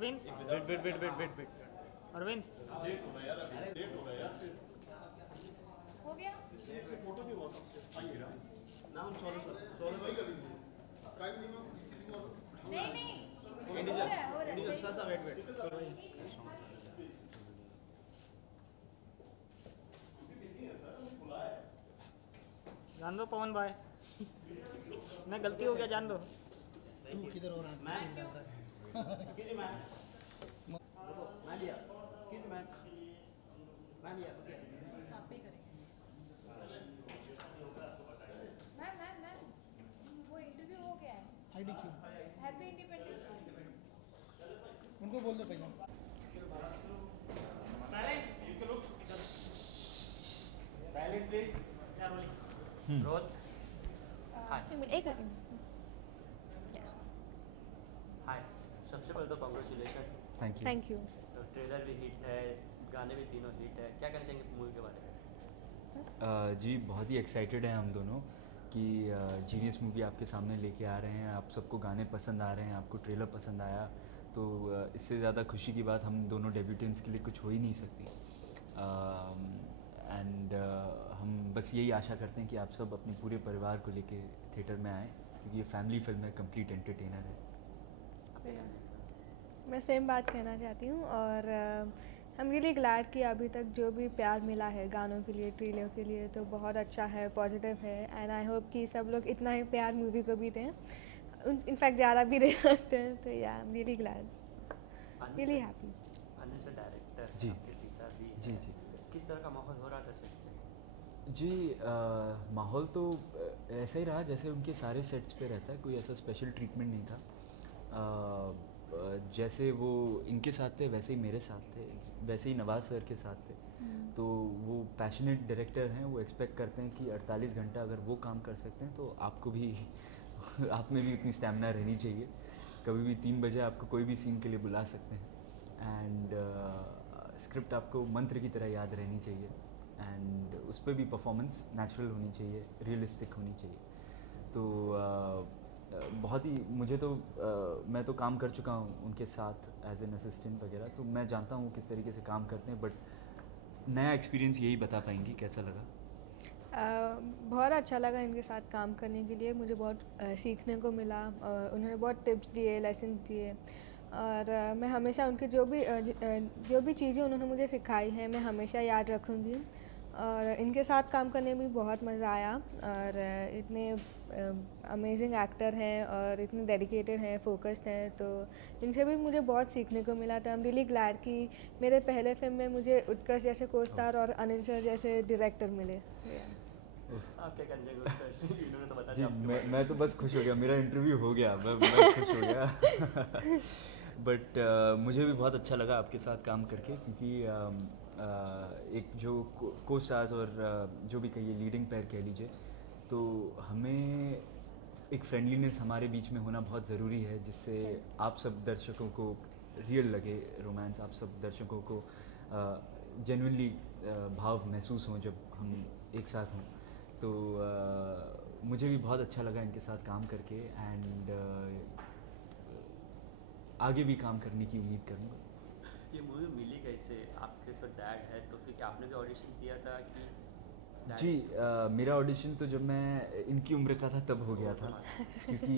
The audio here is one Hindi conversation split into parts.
अरविंद वेट अरविंद हो गया। नहीं नहीं हो रहा है सही। जान दो पवन भाई, नहीं गलती हो गया, जान दो। तू किधर हो रहा है? साथ में ही करेंगे। मैम वो इंटरव्यू हो गया है। आईडी क्यों? Happy independence day. उनको बोल दो पहले। Silent please. रोल। हाय एक हाय, सबसे पहले तो कॉन्ग्रेचुलेशन। Thank you. तो ट्रेलर भी हिट है, गाने भी तीनों हिट है, क्या कहना चाहेंगे मूवी के बारे में? जी बहुत ही एक्साइटेड हैं हम दोनों कि जीनियस मूवी आपके सामने लेके आ रहे हैं। आप सबको गाने पसंद आ रहे हैं, आपको ट्रेलर पसंद आया, तो इससे ज़्यादा खुशी की बात हम दोनों डेब्यूटेंट्स के लिए कुछ हो ही नहीं सकती। एंड हम बस यही आशा करते हैं कि आप सब अपने पूरे परिवार को लेके थिएटर में आएँ, क्योंकि ये फैमिली फिल्म है, कंप्लीट एंटरटेनर है। मैं सेम बात कहना चाहती हूँ और हम रियली ग्लैड कि अभी तक जो भी प्यार मिला है गानों के लिए, ट्रेलर के लिए, तो बहुत अच्छा है, पॉजिटिव है। एंड आई होप कि सब लोग इतना ही प्यार मूवी को भी दें, इनफैक्ट ज़्यादा भी दे सकते हैं। तो या I am really glad, really happy. Anil sir director, जी आपके पिता भी हैं। जी जी किस तरह का माहौल हो रहा था सर? जी माहौल तो ऐसा ही रहा जैसे उनके सारे सेट्स पे रहता है, कोई ऐसा स्पेशल ट्रीटमेंट नहीं था। जैसे वो इनके साथ थे वैसे ही मेरे साथ थे, वैसे ही नवाज़ सर के साथ थे। तो वो पैशनेट डायरेक्टर हैं, वो एक्सपेक्ट करते हैं कि 48 घंटा अगर वो काम कर सकते हैं तो आपको भी आप में भी उतनी स्टैमिना रहनी चाहिए। कभी भी 3 बजे आपको कोई भी सीन के लिए बुला सकते हैं। एंड स्क्रिप्ट आपको मंत्र की तरह याद रहनी चाहिए, एंड उस पर भी परफॉर्मेंस नेचुरल होनी चाहिए, रियलिस्टिक होनी चाहिए। तो बहुत ही मुझे तो मैं तो काम कर चुका हूँ उनके साथ एज एन असिस्टेंट वगैरह, तो मैं जानता हूँ किस तरीके से काम करते हैं। बट नया एक्सपीरियंस यही बता पाएंगी कैसा लगा। बहुत अच्छा लगा इनके साथ काम करने के लिए, मुझे बहुत सीखने को मिला। उन्होंने बहुत टिप्स दिए, लेसन दिए, और मैं हमेशा उनकी जो भी चीज़ें उन्होंने मुझे सिखाई हैं मैं हमेशा याद रखूँगी। और इनके साथ काम करने में बहुत मज़ा आया, और इतने अमेजिंग एक्टर हैं और इतने डेडिकेटेड हैं, फोकस्ड हैं, तो इनसे भी मुझे बहुत सीखने को मिला। तो आई एम रियली ग्लैड कि मेरे पहले फिल्म में मुझे उत्कर्ष जैसे को स्टार और अनिल सर जैसे डायरेक्टर मिले। आप क्या कहना चाहेंगे? इन्होंने तो बता जी दिया। मैं तो बस खुश हो गया, मेरा इंटरव्यू हो गया, मैं खुश हो गया। बट मुझे भी बहुत अच्छा लगा आपके साथ काम करके, क्योंकि एक जो को स्टार्स और जो भी कहिए लीडिंग पेयर कह लीजिए, तो हमें एक फ्रेंडलीनेस हमारे बीच में होना बहुत ज़रूरी है, जिससे आप सब दर्शकों को रियल लगे रोमांस, आप सब दर्शकों को जेन्युइनली भाव महसूस हों जब हम एक साथ हों। तो मुझे भी बहुत अच्छा लगा इनके साथ काम करके, एंड आगे भी काम करने की उम्मीद करूँगा। ये मूवी मिली कैसे? आपके तो डैड है, तो फिर क्या आपने भी ऑडिशन दिया था कि? जी मेरा ऑडिशन तो जब मैं इनकी उम्र का था तब हो गया था, क्योंकि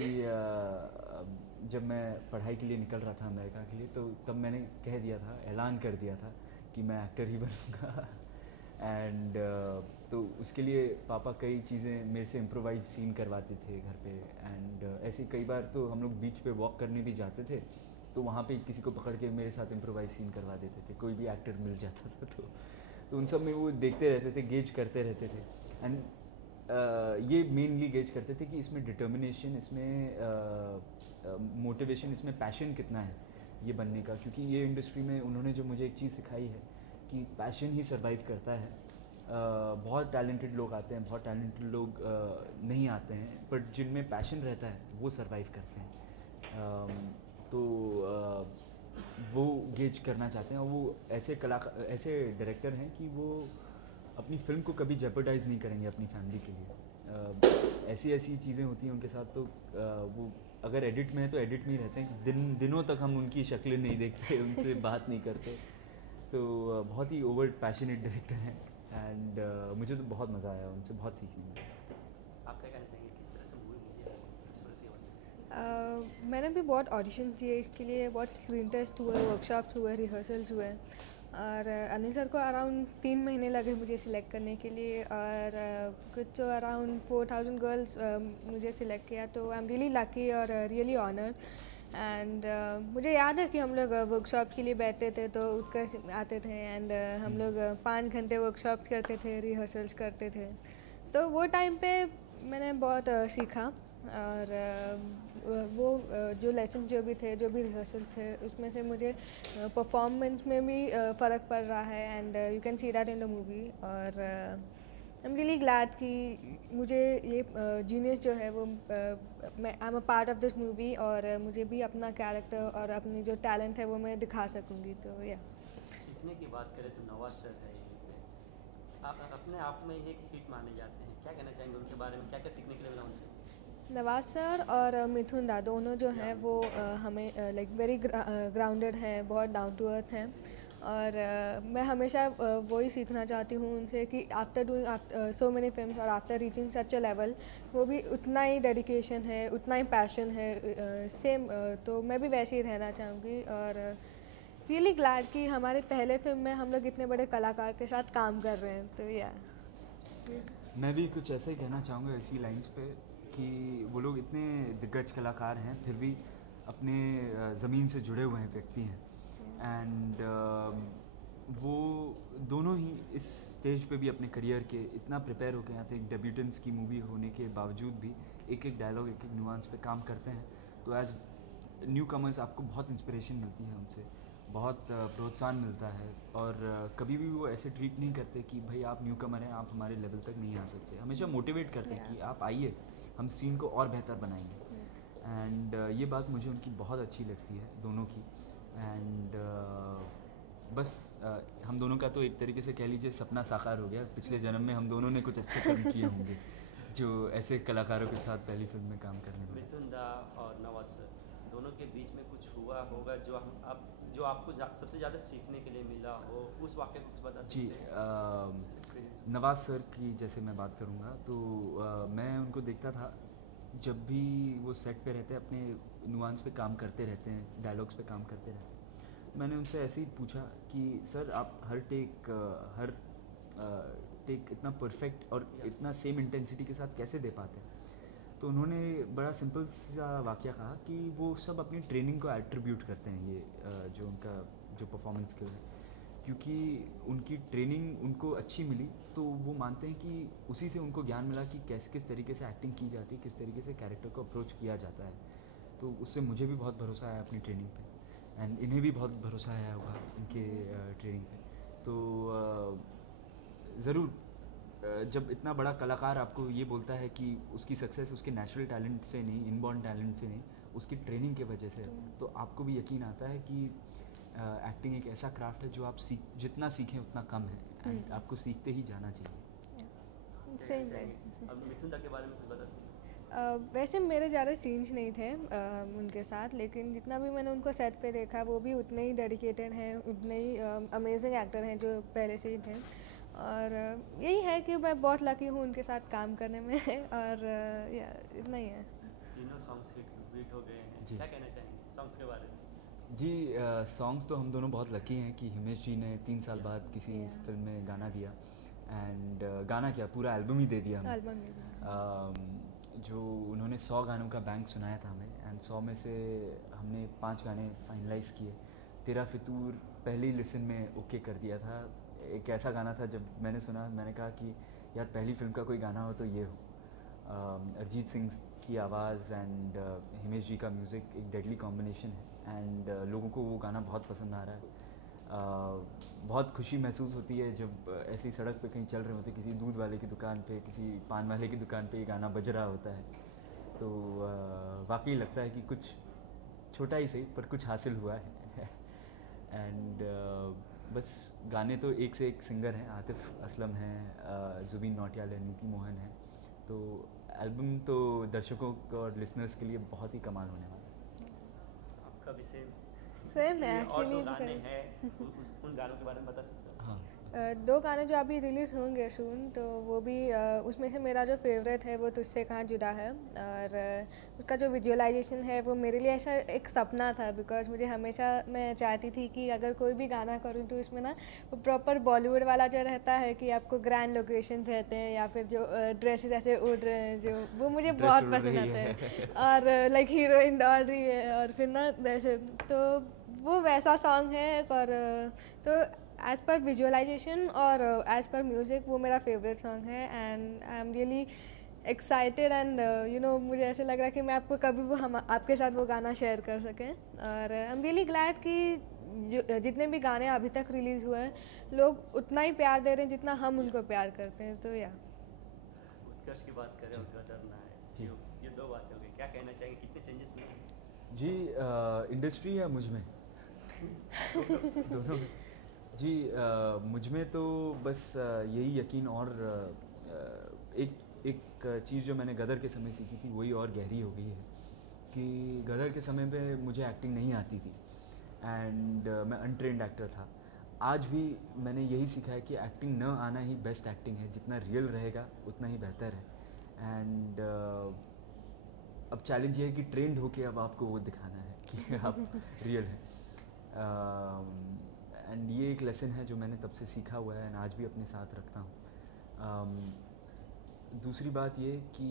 जब मैं पढ़ाई के लिए निकल रहा था अमेरिका के लिए, तो तब मैंने कह दिया था, ऐलान कर दिया था कि मैं एक्टर ही बनूँगा। एंड तो उसके लिए पापा कई चीज़ें मेरे से इम्प्रोवाइज सीन करवाते थे घर पे। एंड ऐसे कई बार तो हम लोग बीच पे वॉक करने भी जाते थे, तो वहाँ पे किसी को पकड़ के मेरे साथ इम्प्रोवाइज सीन करवा देते थे, कोई भी एक्टर मिल जाता था। तो उन सब में वो देखते रहते थे, गेज करते रहते थे। एंड ये मेनली गेज करते थे कि इसमें डिटर्मिनेशन, इसमें मोटिवेशन, इसमें पैशन कितना है ये बनने का, क्योंकि ये इंडस्ट्री में उन्होंने जो मुझे एक चीज़ सिखाई है कि पैशन ही सर्वाइव करता है। बहुत टैलेंटेड लोग आते हैं, बहुत टैलेंटेड लोग नहीं आते हैं, बट जिनमें पैशन रहता है वो सर्वाइव करते हैं। तो वो गेज करना चाहते हैं, और वो ऐसे कलाकार, ऐसे डायरेक्टर हैं कि वो अपनी फिल्म को कभी जेपर्डाइज नहीं करेंगे अपनी फैमिली के लिए। ऐसी ऐसी चीज़ें होती हैं उनके साथ, तो वो अगर एडिट में है तो एडिट में ही रहते हैं, दिनों तक हम उनकी शक्लें नहीं देखते, उनसे बात नहीं करते। तो बहुत ही ओवर पैशनेट डायरेक्टर हैं एंड मुझे तो बहुत मज़ा आया, उनसे बहुत सीखने मिला। आप क्या कहना चाहेंगे, किस तरह से मूवी मिली है सबसे बड़ी? मैंने भी बहुत ऑडिशन दिए इसके लिए, बहुत स्क्रीन टेस्ट हुए, वर्कशॉप्स हुए, रिहर्सल्स हुए, और अनिल सर को अराउंड 3 महीने लगे मुझे सिलेक्ट करने के लिए, और कुछ तो अराउंड 4000 गर्ल्स मुझे सिलेक्ट किया। तो आई एम रियली लकी और रियली ऑनर्ड। एंड मुझे याद है कि हम लोग वर्कशॉप के लिए बैठते थे तो उठकर आते थे, एंड हम लोग 5 घंटे वर्कशॉप करते थे, रिहर्सल्स करते थे। तो वो टाइम पे मैंने बहुत सीखा, और वो जो लेसन जो भी थे, जो भी रिहर्सल थे, उसमें से मुझे परफॉर्मेंस में भी फ़र्क पड़ रहा है, and you can see that in the movie. और आई एम रियली ग्लैड कि मुझे ये जीनियस जो है वो मैं I am a part of this movie, और मुझे भी अपना कैरेक्टर और अपनी जो टैलेंट है वो मैं दिखा सकूँगी। तो या सीखने की बात करें तो नवाज सर है यहीं पे, आप अपने आप में एक हिट माने जाते हैं, क्या कहना चाहेंगे उनके बारे में, क्या क्या सीखने के लिए मिला उनसे? नवाज सर और मिथुन दा दोनों जो हैं वो हमें लाइक वेरी ग्राउंडेड हैं, बहुत डाउन टू अर्थ हैं, और मैं हमेशा वही सीखना चाहती हूँ उनसे कि after doing so many films और after reaching such a level, वो भी उतना ही डेडिकेशन है, उतना ही पैशन है, सेम। तो मैं भी वैसे ही रहना चाहूँगी, और रियली ग्लैड कि हमारे पहले फिल्म में हम लोग इतने बड़े कलाकार के साथ काम कर रहे हैं। तो या मैं भी कुछ ऐसा ही कहना चाहूँगा इसी लाइंस पे कि वो लोग इतने दिग्गज कलाकार हैं फिर भी अपने ज़मीन से जुड़े हुए हैं व्यक्ति हैं, एंड वो दोनों ही इस स्टेज पे भी अपने करियर के इतना प्रिपेयर होकर आते हैं। डेब्यूटेंट्स की मूवी होने के बावजूद भी एक एक डायलॉग, एक एक नुआंस पे काम करते हैं। तो एज न्यू कमर्स आपको बहुत इंस्पिरेशन मिलती है उनसे, बहुत प्रोत्साहन मिलता है, और कभी भी वो ऐसे ट्रीट नहीं करते कि भाई आप न्यू कमर हैं, आप हमारे लेवल तक नहीं आ सकते। हमेशा मोटिवेट करते हैं कि आप आइए, हम सीन को और बेहतर बनाएंगे। एंड ये बात मुझे उनकी बहुत अच्छी लगती है, दोनों की। एंड बस हम दोनों का तो एक तरीके से कह लीजिए सपना साकार हो गया। पिछले जन्म में हम दोनों ने कुछ अच्छे कर्म किए होंगे जो ऐसे कलाकारों के साथ पहली फिल्म में काम करने में। मिथुन दा और नवाज सर दोनों के बीच में कुछ हुआ होगा जो आपको सबसे ज़्यादा सीखने के लिए मिला हो, उस वाक़े को कुछ बता सकते जी, हैं? नवाज सर की जैसे मैं बात करूँगा तो मैं उनको देखता था जब भी वो सेट पे रहते हैं, अपने नुआंस पे काम करते रहते हैं, डायलॉग्स पे काम करते रहते हैं। मैंने उनसे ऐसे ही पूछा कि सर आप हर टेक इतना परफेक्ट और इतना सेम इंटेंसिटी के साथ कैसे दे पाते हैं? तो उन्होंने बड़ा सिंपल सा वाक़या कहा कि वो सब अपनी ट्रेनिंग को एट्रीब्यूट करते हैं, ये जो उनका जो परफॉर्मेंस स्किल है, क्योंकि उनकी ट्रेनिंग उनको अच्छी मिली तो वो मानते हैं कि उसी से उनको ज्ञान मिला कि किस तरीके से एक्टिंग की जाती है, किस तरीके से कैरेक्टर को अप्रोच किया जाता है। तो उससे मुझे भी बहुत भरोसा आया अपनी ट्रेनिंग पे, एंड इन्हें भी बहुत भरोसा आया होगा इनके ट्रेनिंग पे। तो ज़रूर जब इतना बड़ा कलाकार आपको ये बोलता है कि उसकी सक्सेस उसके नेचुरल टैलेंट से नहीं, इनबॉर्न टैलेंट से नहीं, उसकी ट्रेनिंग के वजह से, तो आपको भी यकीन आता है कि एक्टिंग एक ऐसा क्राफ्ट है जो आप जितना सीखें उतना कम है, एंड आपको सीखते ही जाना चाहिए। सेम अब मिथुन दा के बारे में कुछ बता सकते हैं? वैसे मेरे ज़्यादा सीन्स नहीं थे उनके साथ, लेकिन जितना भी मैंने उनको सेट पे देखा वो भी उतने ही डेडिकेटेड हैं, उतने ही अमेजिंग एक्टर हैं जो पहले से ही थे। और यही है कि मैं बहुत लकी हूँ उनके साथ काम करने में और इतना ही है। तीनों सॉन्ग्स हिट हो गए हैं, जी। क्या कहना चाहेंगे सॉन्ग्स के बारे में? जी, सॉन्ग्स तो हम दोनों बहुत लकी हैं कि हिमेश जी ने 3 साल बाद किसी फिल्म में गाना दिया, एंड गाना क्या पूरा एल्बम ही दे दिया हमें। एल्बम जो उन्होंने 100 गानों का बैंक सुनाया था हमें, एंड 100 में से हमने 5 गाने फाइनलाइज़ किए। तेरा फितूर पहले लिसन में ओके कर दिया था। एक ऐसा गाना था जब मैंने सुना मैंने कहा कि यार पहली फिल्म का कोई गाना हो तो ये हो। अरिजीत सिंह की आवाज़ एंड हिमेश जी का म्यूज़िक एक डेडली कॉम्बिनेशन है, एंड लोगों को वो गाना बहुत पसंद आ रहा है। बहुत खुशी महसूस होती है जब ऐसी सड़क पे कहीं चल रहे होते, किसी दूध वाले की दुकान पे, किसी पान वाले की दुकान पे ये गाना बज रहा होता है, तो वाकई लगता है कि कुछ छोटा ही सही पर कुछ हासिल हुआ है। एंड बस गाने तो एक से एक सिंगर हैं, आतिफ असलम हैं, जुबीन नौटियाल है, नीति मोहन है। तो एल्बम तो दर्शकों को और लिसनर्स के लिए बहुत ही कमाल होने वाला है। आपका भी सेम है और एक्चुअली, दो गाने हैं उन गानों के बारे में बता सकते हो? हाँ, दो गाने जो अभी रिलीज़ होंगे सून, तो वो भी उसमें से मेरा जो फेवरेट है वो तुझसे कहाँ जुदा है। और उसका जो विजुअलाइजेशन है वो मेरे लिए ऐसा एक सपना था, बिकॉज मुझे हमेशा मैं चाहती थी कि अगर कोई भी गाना करूँ तो उसमें ना वो प्रॉपर बॉलीवुड वाला जो रहता है कि आपको ग्रैंड लोकेशंस रहते हैं या फिर जो ड्रेसेस ऐसे उड़ रहे हैं, जो वो मुझे बहुत उड़ पसंद रही आते है। हैं। और लाइक हीरोइन डाल रही है और फिर ना वैसे, तो वो वैसा सॉन्ग है। और तो एज पर विजुअलाइजेशन और एज पर म्यूज़िक वो मेरा फेवरेट सॉन्ग है। And I am really excited and you know मुझे ऐसे लग रहा है कि मैं आपको कभी वो हम आपके साथ वो गाना शेयर कर सकें। और आई एम रियली ग्लैड कि जितने भी गाने अभी तक रिलीज़ हुए हैं लोग उतना ही प्यार दे रहे हैं जितना हम उनको प्यार करते हैं। तो या उत्कर्ष की बात करें और डरना है जी। ये दो बातें हो गई, क्या कहना चाहेंगे, कितने चेंजेस हुए? जी इंडस्ट्री या मुझ में? दोनों में। जी मुझ में तो बस यही यकीन और एक चीज़ जो मैंने गदर के समय सीखी थी वही और गहरी हो गई है कि गदर के समय पे मुझे एक्टिंग नहीं आती थी एंड मैं अनट्रेंड एक्टर था। आज भी मैंने यही सीखा है कि एक्टिंग न आना ही बेस्ट एक्टिंग है, जितना रियल रहेगा उतना ही बेहतर है। एंड अब चैलेंज ये है कि ट्रेंड होके अब आपको वो दिखाना है कि आप रियल हैं। एंड ये एक लेसन है जो मैंने तब से सीखा हुआ है एंड आज भी अपने साथ रखता हूँ। दूसरी बात ये कि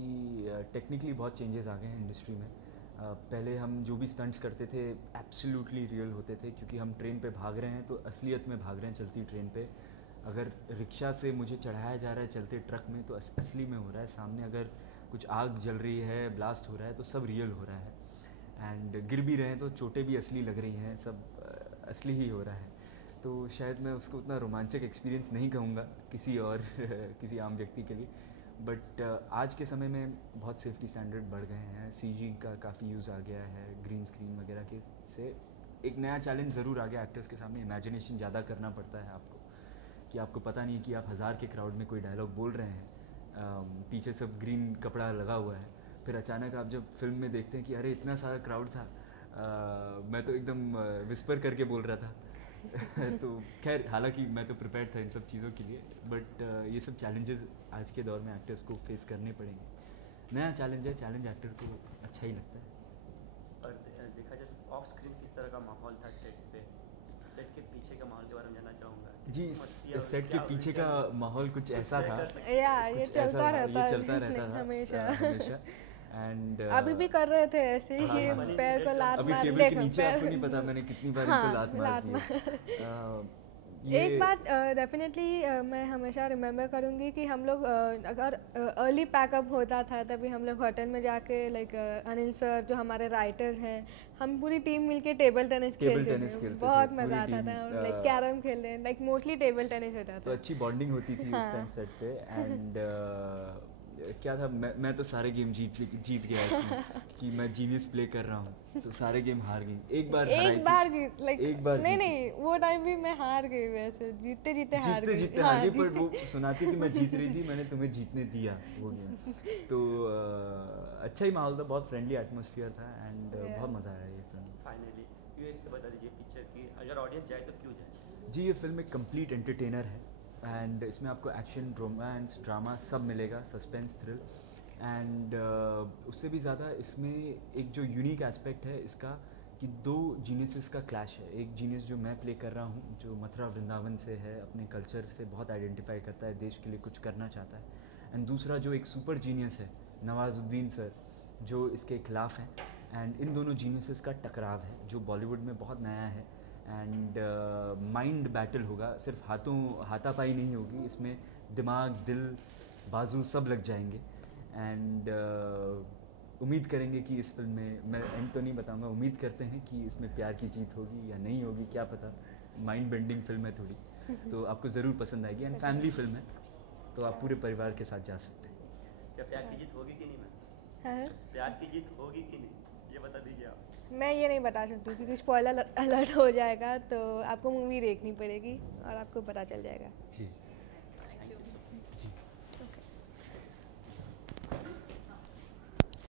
टेक्निकली बहुत चेंजेस आ गए हैं इंडस्ट्री में। पहले हम जो भी स्टंट्स करते थे एब्सोल्युटली रियल होते थे, क्योंकि हम ट्रेन पे भाग रहे हैं तो असलियत में भाग रहे हैं चलती ट्रेन पे। अगर रिक्शा से मुझे चढ़ाया जा रहा है चलते ट्रक में तो असली में हो रहा है। सामने अगर कुछ आग जल रही है, ब्लास्ट हो रहा है तो सब रियल हो रहा है। एंड गिर भी रहे हैं तो चोटें भी असली लग रही हैं, सब असली ही हो रहा है। तो शायद मैं उसको उतना रोमांचक एक्सपीरियंस नहीं कहूँगा किसी और किसी आम व्यक्ति के लिए, बट आज के समय में बहुत सेफ्टी स्टैंडर्ड बढ़ गए हैं, सीजी का काफ़ी यूज़ आ गया है, ग्रीन स्क्रीन वगैरह के से एक नया चैलेंज ज़रूर आ गया एक्टर्स के सामने। इमेजिनेशन ज़्यादा करना पड़ता है आपको, कि आपको पता नहीं है कि आप 1000 के क्राउड में कोई डायलॉग बोल रहे हैं, पीछे सब ग्रीन कपड़ा लगा हुआ है, फिर अचानक आप जब फिल्म में देखते हैं कि अरे इतना सारा क्राउड था, मैं तो एकदम विस्पर करके बोल रहा था। तो खैर हालांकि मैं तो प्रिपेयर्ड था इन सब चीज़ों के लिए, बट ये सब चैलेंजेस आज के दौर में एक्टर्स को फेस करने पड़ेंगे। नया चैलेंज है, चैलेंज एक्टर को अच्छा ही लगता है। और देखा जाए तो ऑफ स्क्रीन किस तरह का माहौल था सेट पे, सेट के पीछे का माहौल के बारे में जानना चाहूँगा। जी सेट के पीछे का माहौल कुछ ऐसा था, या ये कुछ चलता ऐसा रहता है, चलता रहता था हमेशा। एंड अभी भी कर रहे थे ऐसे ही, हाँ, पैर को लात अभी मार, टेबल के देखो नीचे पैर, आपको नहीं पता मैंने कितनी बार हाँ, इनको लात मार दी। एक बात डेफिनेटली मैं हमेशा रिमेम्बर करूँगी कि हम लोग अगर अर्ली पैकअप होता था तभी हम लोग होटल में जाके लाइक अनिल सर जो हमारे राइटर्स हैं, हम पूरी टीम मिलके टेबल टेनिस खेलते थे, बहुत मज़ा आता था। लाइक कैरम खेलते, लाइक मोस्टली टेबल टेनिस होता तो था। अच्छी बॉन्डिंग होती थी उस टाइम सेट पे। एंड क्या था, मैं तो सारे गेम जीत गया इसमें कि मैं जीनियस प्ले कर रहा हूँ, तो सारे गेम हार गई। एक बार जीत, लाइक एक बार नहीं वो टाइम भी मैं हार गई, वैसे जीतते जीतते हार गई। हार गई, पर वो सुनाती थी मैं जीत रही थी, मैंने तुम्हें जीतने दिया वो गेम। तो अच्छा ही माहौल था, बहुत फ्रेंडली एटमॉस्फेयर था एंड बहुत मज़ा आया ये फिल्म। फाइनली यूएस पे बता दीजिए पिक्चर की, अगर ऑडियंस जाए तो क्यों जाए? जी ये फिल्म एक कंप्लीट एंटरटेनर है एंड इसमें आपको एक्शन, रोमांस, ड्रामा सब मिलेगा, सस्पेंस, थ्रिल एंड उससे भी ज़्यादा इसमें एक जो यूनिक एस्पेक्ट है इसका कि दो जीनियसेस का क्लैश है। एक जीनियस जो मैं प्ले कर रहा हूँ जो मथुरा वृंदावन से है, अपने कल्चर से बहुत आइडेंटिफाई करता है, देश के लिए कुछ करना चाहता है, एंड दूसरा जो एक सुपर जीनियस है नवाजुद्दीन सर जो इसके खिलाफ हैं। एंड इन दोनों जीनियसेस का टकराव है जो बॉलीवुड में बहुत नया है एंड माइंड बैटल होगा, सिर्फ हाथापाई नहीं होगी, इसमें दिमाग, दिल, बाजू सब लग जाएंगे। एंड उम्मीद करेंगे कि इस फिल्म में, मैं एंड तो नहीं बताऊंगा, उम्मीद करते हैं कि इसमें प्यार की जीत होगी या नहीं होगी क्या पता, माइंड बेंडिंग फिल्म है थोड़ी, तो आपको ज़रूर पसंद आएगी एंड फैमिली फिल्म है तो आप पूरे परिवार के साथ जा सकते हैं। क्या प्यार की जीत होगी कि नहीं मैम? प्यार की जीत होगी कि नहीं ये बता दीजिए आप। मैं ये नहीं बता सकती क्योंकि स्पॉइलर अलर्ट हो जाएगा, तो आपको मूवी देखनी पड़ेगी और आपको पता चल जाएगा। जी thank you so much. Ji.